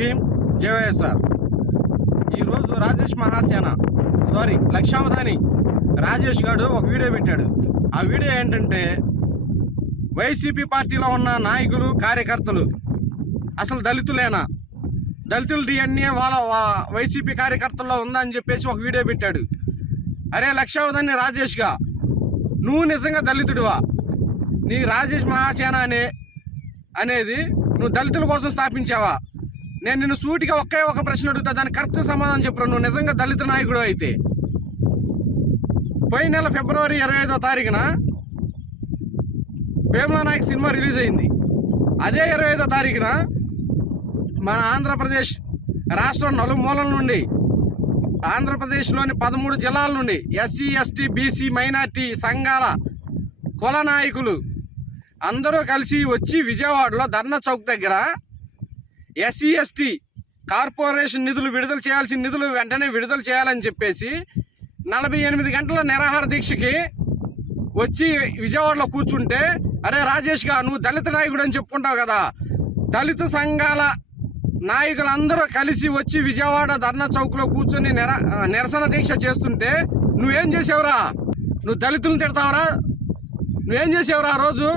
భీమ్, జై వైఎస్ఆర్. ఈరోజు రాజేష్ మహాసేన లక్షావధాని రాజేష్ గారు ఒక వీడియో పెట్టాడు. ఆ వీడియో ఏంటంటే వైసీపీ పార్టీలో ఉన్న నాయకులు కార్యకర్తలు అసలు దళితులేనా, దళితుల డిఎన్ఏ వాళ్ళ వైసీపీ కార్యకర్తల్లో ఉందని చెప్పేసి ఒక వీడియో పెట్టాడు. అరే లక్షావధాని రాజేష్గా, నువ్వు నిజంగా దళితుడివా? నీ రాజేష్ మహాసేన అనేది నువ్వు దళితుల కోసం స్థాపించావా? నేను నిన్ను సూటిగా ఒకే ఒక ప్రశ్న అడుగుతా, దానికి కరెక్ట్ సమాధానం చెప్పు. నువ్వు నిజంగా దళిత నాయకుడు అయితే పోయిన నెల ఫిబ్రవరి 25వ తారీఖున వేముల నాయక్ సినిమా రిలీజ్ అయింది. అదే 25వ తారీఖున మన ఆంధ్రప్రదేశ్ రాష్ట్రం నలుమూలల నుండి, ఆంధ్రప్రదేశ్లోని 13 జిల్లాల నుండి ఎస్సీ, ఎస్టీ, బీసీ, మైనార్టీ సంఘాల కుల నాయకులు అందరూ కలిసి వచ్చి విజయవాడలో ధర్నా చౌక్ దగ్గర ఎస్సీ, ఎస్టీ కార్పొరేషన్ నిధులు విడుదల చేయాల్సిన నిధులు వెంటనే విడుదల చేయాలని చెప్పేసి 48 గంటల నిరాహార దీక్షకి వచ్చి విజయవాడలో కూర్చుంటే, అరే రాజేష్గా, నువ్వు దళిత నాయకుడు అని చెప్పుకుంటావు కదా, దళిత సంఘాల నాయకులందరూ కలిసి వచ్చి విజయవాడ ధర్నా చౌక్లో కూర్చొని నిరసన దీక్ష చేస్తుంటే నువ్వేం చేసావురా? నువ్వు దళితులను తిడతావురా? నువ్వేం చేసావురా? ఆ రోజు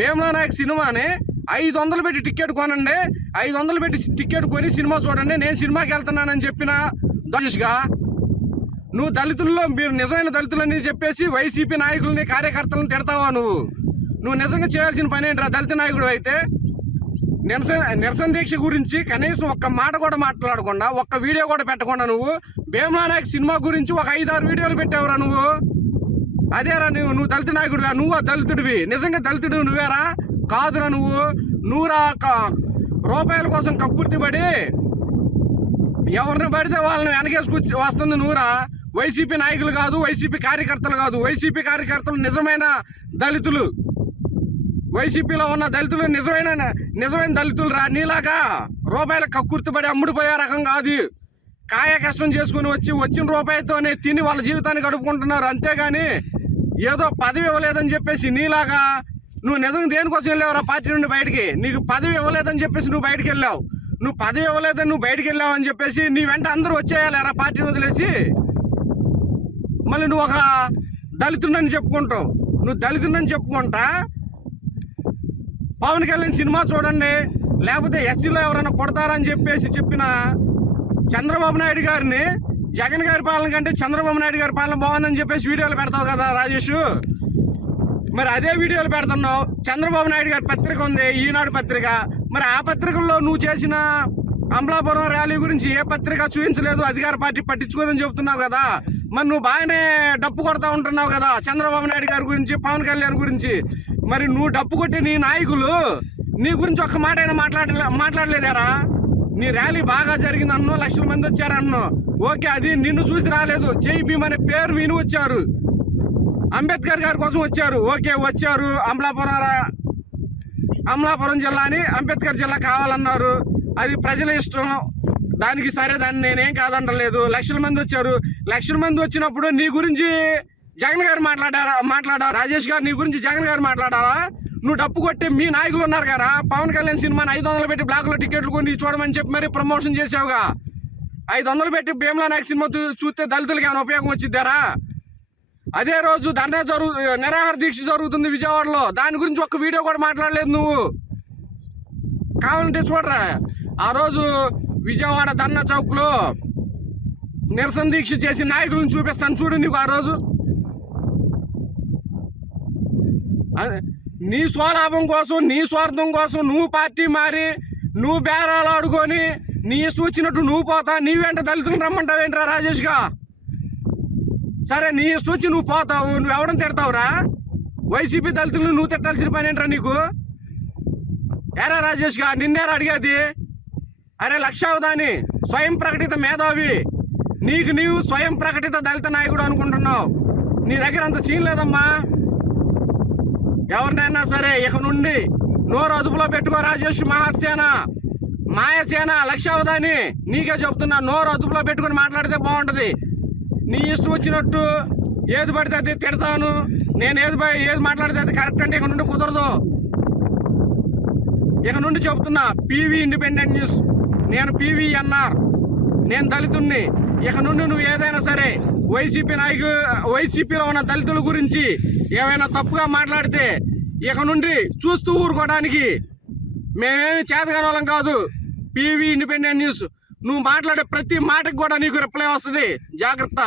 వేముల నాయక్ సినిమాని 500 పెట్టి టికెట్ కొనండి, 500 పెట్టి టికెట్ కొని సినిమా చూడండి, నేను సినిమాకి వెళ్తున్నానని చెప్పిన రాజేష్గా, నువ్వు దళితుల్లో మీరు నిజమైన దళితులని చెప్పేసి వైసీపీ నాయకుల్ని కార్యకర్తలను తిడతావా? నువ్వు నిజంగా చేయాల్సిన పని ఏంట్రా దళిత నాయకుడు అయితే? నిరసన దీక్ష గురించి కనీసం ఒక్క మాట కూడా మాట్లాడకుండా, ఒక్క వీడియో కూడా పెట్టకుండా నువ్వు వేముల నాయక్ సినిమా గురించి ఒక 5-6 వీడియోలు పెట్టావురా నువ్వు. అదేరా నువ్వు దళిత నాయకుడివా? నువ్వు దళితుడివి, నిజంగా దళితుడు నువ్వేరా? కాదురా, నువ్వురా రూపాయల కోసం కక్కుర్తిపడి ఎవరిని పడితే వాళ్ళని వెనకేసుకొచ్చి వస్తుంది నువ్వురా. వైసీపీ నాయకులు కాదు, వైసీపీ కార్యకర్తలు కాదు, వైసీపీ కార్యకర్తలు నిజమైన దళితులు, వైసీపీలో ఉన్న దళితులు నిజమైన దళితులు రా. నీలాగా రూపాయల కక్కుర్తిపడి అమ్ముడిపోయే రకం కాదు. కాయ కష్టం చేసుకుని వచ్చిన రూపాయలతోనే తిని వాళ్ళ జీవితాన్ని గడుపుకుంటున్నారు. అంతేగాని ఏదో పదవి ఇవ్వలేదని చెప్పేసి నీలాగా నువ్వు నిజంగా దేనికోసం వెళ్ళావురా పార్టీ నుండి బయటికి? నీకు పదవి ఇవ్వలేదని చెప్పేసి నువ్వు బయటకు వెళ్ళావు. నువ్వు పదవి ఇవ్వలేదని నువ్వు బయటకు వెళ్ళావు అని చెప్పేసి నీ వెంట అందరూ వచ్చేయాలేరా పార్టీని వదిలేసి? మళ్ళీ నువ్వు ఒక దళితుడని చెప్పుకుంటావు. నువ్వు దళితుడని చెప్పుకుంటా పవన్ కళ్యాణ్ సినిమా చూడండి, లేకపోతే ఎస్సీలో ఎవరైనా పుడతారని చెప్పేసి చెప్పిన చంద్రబాబు నాయుడు గారిని, జగన్ గారి పాలన కంటే చంద్రబాబు నాయుడు గారి పాలన బాగుందని చెప్పేసి వీడియోలు పెడతావు కదా రాజేష్. మరి అదే వీడియోలు పెడుతున్నావు. చంద్రబాబు నాయుడు గారి పత్రిక ఉంది, ఈనాడు పత్రిక. మరి ఆ పత్రికల్లో నువ్వు చేసిన అమలాపురం ర్యాలీ గురించి ఏ పత్రిక చూపించలేదు, అధికార పార్టీ పట్టించుకోదని చెబుతున్నావు కదా. మరి నువ్వు బాగానే డప్పు కొడతా ఉంటున్నావు కదా చంద్రబాబు నాయుడు గారి గురించి, పవన్ కళ్యాణ్ గురించి. మరి నువ్వు డప్పు కొట్టే నీ నాయకులు నీ గురించి ఒక్క మాట అయినా మాట్లాడలేదారా? నీ ర్యాలీ బాగా జరిగింది అన్నో, లక్షల మంది వచ్చారన్నో, ఓకే, అది నిన్ను చూసి రాలేదు. జై భీమ్ అనే పేరు విని వచ్చారు. అంబేద్కర్ గారి కోసం వచ్చారు, ఓకే వచ్చారు. అమలాపురం జిల్లా అని అంబేద్కర్ జిల్లా కావాలన్నారు, అది ప్రజల ఇష్టం. దానికి సరే, దాన్ని నేనేం కాదంటలేదు. లక్షల మంది వచ్చారు. లక్షల మంది వచ్చినప్పుడు నీ గురించి జగన్ గారు మాట్లాడారా? రాజేష్ గారు నీ గురించి జగన్ గారు మాట్లాడారా? నువ్వు డప్పు కొట్టే మీ నాయకులు ఉన్నారు కదా, పవన్ కళ్యాణ్ సినిమాని 500 పెట్టి బ్లాక్లో టికెట్లు కొని చూడమని చెప్పి మరి ప్రమోషన్ చేసావుగా. 500 పెట్టి వేముల నాయక్ సినిమా చూస్తే దళితులకి ఏమైనా ఉపయోగం వచ్చిద్దారా? అదే రోజు నిరాహార దీక్ష జరుగుతుంది విజయవాడలో, దాని గురించి ఒక్క వీడియో కూడా మాట్లాడలేదు నువ్వు. కావాలంటే చూడరా, ఆ రోజు విజయవాడ ధర్నా చౌక్లో నిరసన దీక్ష చేసి నాయకులను చూపిస్తాను చూడు నీకు. ఆ రోజు నీ స్వలాభం కోసం, నీ స్వార్థం కోసం నువ్వు పార్టీ మారి, నువ్వు బేరాలు ఆడుకొని నీ ఇష్టం వచ్చినట్టు నువ్వు పోతా. నీ వెంట దళితులను రమ్మంటావేంట్రా రాజేష్గా? సరే, నీ ఇష్టం వచ్చి నువ్వు పోతావు, నువ్వు ఎవడని తిడతావురా? వైసీపీ దళితులను నువ్వు తిట్టాల్సిన పని ఏంట్రా నీకు? ఎరా రాజేష్గా, నిన్నేరా అడిగేది? అరే లక్షావధాని స్వయం ప్రకటిత మేధావి, నీవు స్వయం ప్రకటిత దళిత నాయకుడు అనుకుంటున్నావు. నీ దగ్గర అంత సీన్ లేదమ్మా. ఎవరినైనా సరే ఇక నుండి నోరు అదుపులో పెట్టుకో రాజేష్ మహాసేన, మాయసేన, లక్షావధాని, నీకే చెప్తున్నా, నోరు అదుపులో పెట్టుకుని మాట్లాడితే బాగుంటుంది. నీ ఇష్టం వచ్చినట్టు ఏది పడితే అది తిడతాను, నేను ఏది మాట్లాడితే అది కరెక్ట్ అంటే ఇక నుండి కుదరదు. ఇక నుండి చెప్తున్నా, పీవీ ఇండిపెండెంట్ న్యూస్. నేను PVNR, నేను దళితుణ్ణి. ఇక నుండి నువ్వు ఏదైనా సరే వైసీపీలో ఉన్న దళితుల గురించి ఏమైనా తప్పుగా మాట్లాడితే ఇక నుండి చూస్తూ ఊరుకోవడానికి మేమేమి చేతగానోళ్ళం కాదు. PV ఇండిపెండెంట్ న్యూస్, నువ్వు మాట్లాడే ప్రతి మాటకు కూడా నీకు రిప్లై వస్తుంది. జాగ్రత్త.